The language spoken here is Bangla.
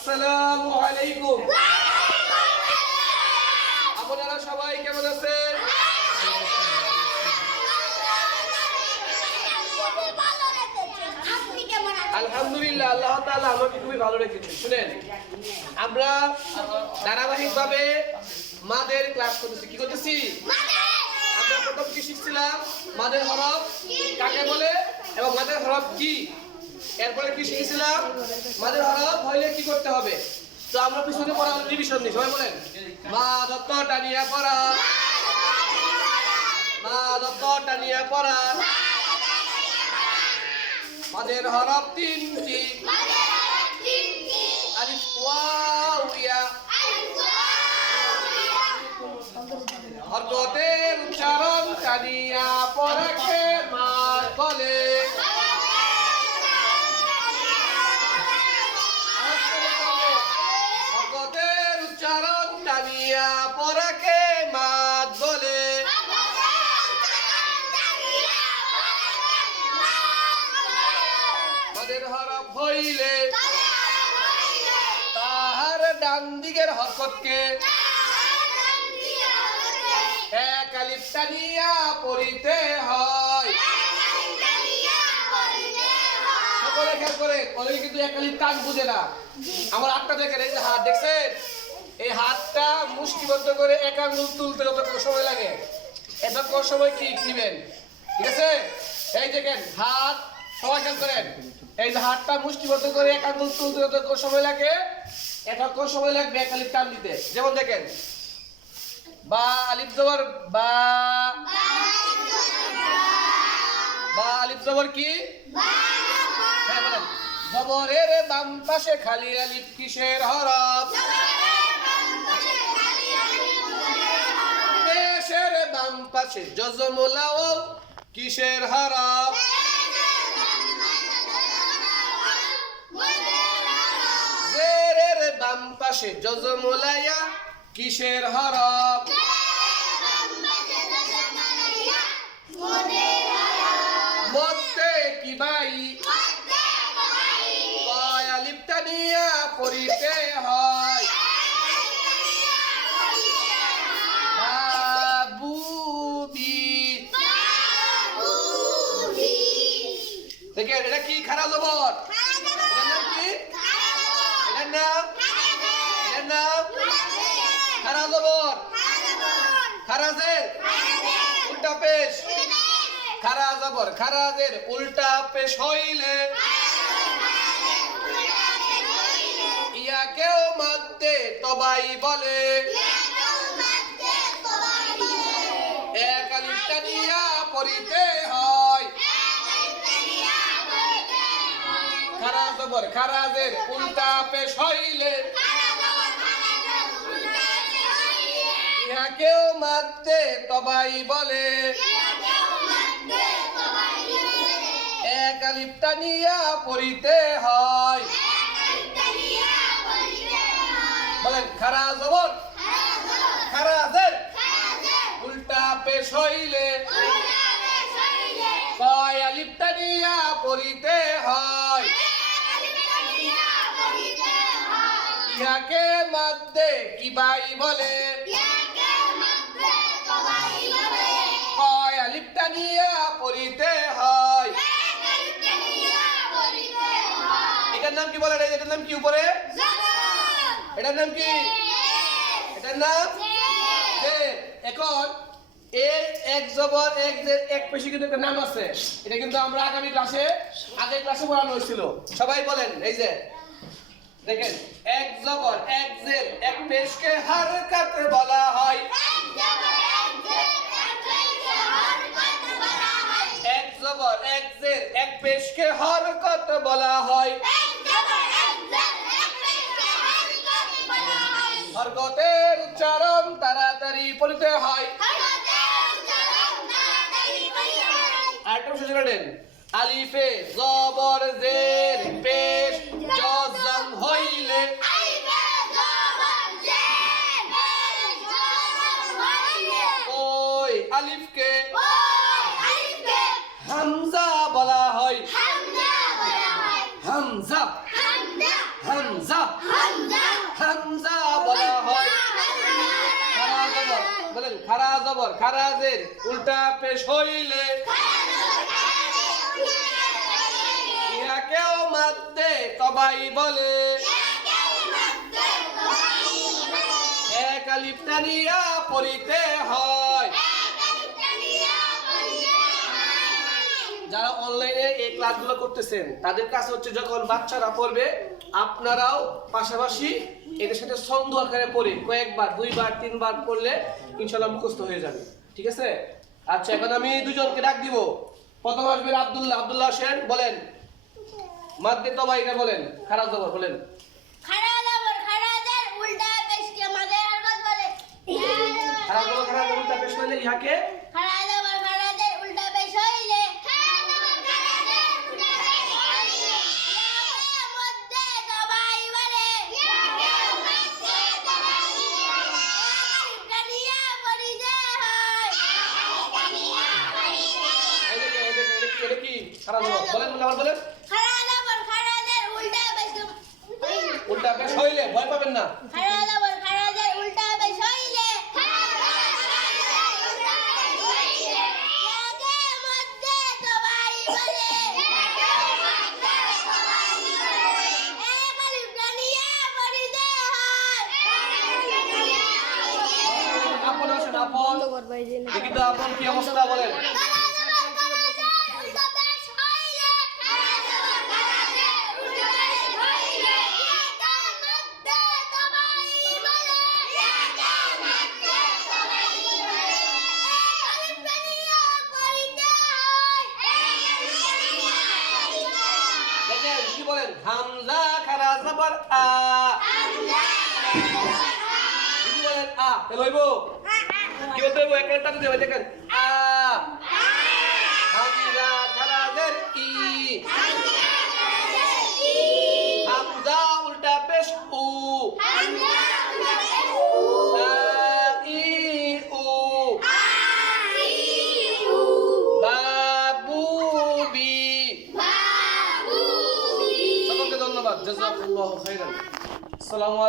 আসসালামু আলাইকুম। আপনারা সবাই কেমন আছেন? আলহামদুলিল্লাহ, আল্লাহ তাআলা আমাকে খুবই ভালো রেখেছেন। শুনেন, আমরা ধারাবাহিকভাবে মাদের ক্লাস করতেছি। কি করতেছি? আমরা প্রথম কি শিখছিলাম? মাদের হরফ কাকে বলে এবং মাদের হরফ কি। এরপরে কি শিখেছিলাম? মাদের হরফ হইলে কি করতে হবে। তো আমরা পিছনে পড়া রিভিশন দিই। সবাই বলেন, মা দত্ত টানিয়া পড়া, মা দত্ত টানিয়া পড়া। মাদের হরফ তিনটি, আলিফ ওয়াও ইয়া। হরকতের উচ্চারণ টানিয়া পড়াকে মা বলে। হরকতের উচ্চারণ টানিয়া পড়াকে মা বলে। মাদের হরফ হইলে তাহার ডান দিকের হরকতকে এক আলিফ টানিয়া পড়িতে হয়। সকলে খেয়াল করে, অনেকে কিন্তু এক আলিফ টান বুঝে না। আমার হাতটা দেখেন, এই যে হাত দেখছেন, এই হাতটা মুষ্টিবদ্ধ করে এক আঙ্গুল তুলতে যতক্ষণ সময় লাগে এতক্ষণ সময় কি নেবেন, ঠিক আছে? এই দেখেন হাত, সবাই খেয়াল করেন, এই যে হাতটা মুষ্টিবদ্ধ করে এক আঙ্গুল তুলতে যতক্ষণ সময় লাগে এতক্ষণ সময় লাগবে এক আলিফ টান দিতে। যেমন দেখেন, বা আলিফ জবর বা, বা আলিফ জবর কি? হ্যাঁ বলেন। জবরের বাম পাশে খালি আলিফ কিসের হরফ? পেশের বাম পাশে জজমুলাও কিসের হরফ? জেরের বাম পাশে জজমুলাইয়া কিসের হরফ? মধ্যে কি বাই? কয় আলিফ টানিয়া পড়িতে হয়। বাবুবি। দেখেন, এটা কি? খারা জবর। এটার নাম কি? এটার নাম, এটার নাম খারা জবর। খারাজের উল্টা পেশ, খারা জবর। খারাজের উল্টা পেশ হইলে ইয়াকেও মধ্যে তবাই বলে। এক আলিফ টানিয়া পড়িতে হয়। খারা জবর খারাজের উল্টা পেশ হইলে ইহাকেও মধ্যে তবাই বলে। এক আলিফ টানিয়া পড়িতে হয়। বলেন, খারা জবর খারাজের উল্টা পেশ হইলে কয় আলিফ টানিয়া পড়িতে হয়। ইহাকে মধ্যে কি বাই বলে? কয় আলিফ টানিয়া পড়িতে হয়। এটার নাম কি বলে? এটার নাম কি উপরে? এটার নাম কি? এটার নাম জের। এখন এর এক জবর এক জের এক পেশি কিন্তু একটা নাম আছে। এটা কিন্তু আমরা আগামী ক্লাসে আগের ক্লাসে পড়ানো হয়েছিল। সবাই বলেন, এই যে দেখেন, এক জবর এক জের এক পেশকে হরকত বলা হয়। এক জবর এক জের এক পেশকে হরকত বলা হয়। হরকতের উচ্চারণ তাড়াতাড়ি পড়িতে হয়। আরেকটা বিষয় শুনেন, আলিফে জবর জের পেশ জজম হইলে ওই আলিফকে হামজা বলা হয়। হামজা, হামজা। হামজা বলা হয় খারা জবর। বলেন খারা জবর, খারাজের উল্টা পেশ হইলে ইহাকেও মাদ্দে তবাই বলে। এক আলিফ টানিয়া পড়িতে হয়। যারা অনলাইনে এই ক্লাসগুলো করতেছেন তাদের কাছে হচ্ছে যখন বাচ্চারা পড়বে আপনারাও পাশাপাশি এদের সাথে ছন্দ আকারে পড়ে কয়েকবার, 2 বার 3 বার পড়লে ইনশাআল্লাহ মুখস্থ হয়ে যাবে। ঠিক আছে? আচ্ছা, এখন আমি দুজনকে ডাক দিব। প্রথম আসবেন আব্দুল্লাহ। আব্দুল্লাহ হোসেন, বলেন মাদ্দে তবাইটা বলেন, খারাজ জবর বলেন। খারাজ জবর, খারাজের উল্টা পেশকে মাদের হরকত বলে। খারাজ জবর, খারাজের উল্টা পেশ হইলে ইহাকে খারাজ জবর, খারাজের উল্টা পেশ হইলে খারাজ জবর, খারাজের উল্টা পেশ হইলে ইহাকে মধ্যে তবাই বলে। ইহাকে মধ্যে তবাই বলে। কানিয়া পড়িতে হয়। কানিয়া পড়িতে হয়। এটা কি খারাজ জবর বলেন, আবার বলেন। খারাজ জবর, খারাজের উল্টা পেশ উল্টা পেশ হইলে ভয় পাবেন না। খারাজ জবর, খারাজের উল্টা পেশ হইলে দেখি তো আপন কি অবস্থা বলেন। দেখেন কি বলেন, হামজা খারা জবর আ। কি বলেন আ, তাহলে হইব কি বলতে হইব? একটা টাকা দিবে। দেখেন আ, হামজা খারাজের ই, হামজা উল্টা পেশ উ, আ ই উ, বাবু বি। সকলকে ধন্যবাদ। জাযাকাল্লাহু খাইরান। আসসালামু আলাইকুম।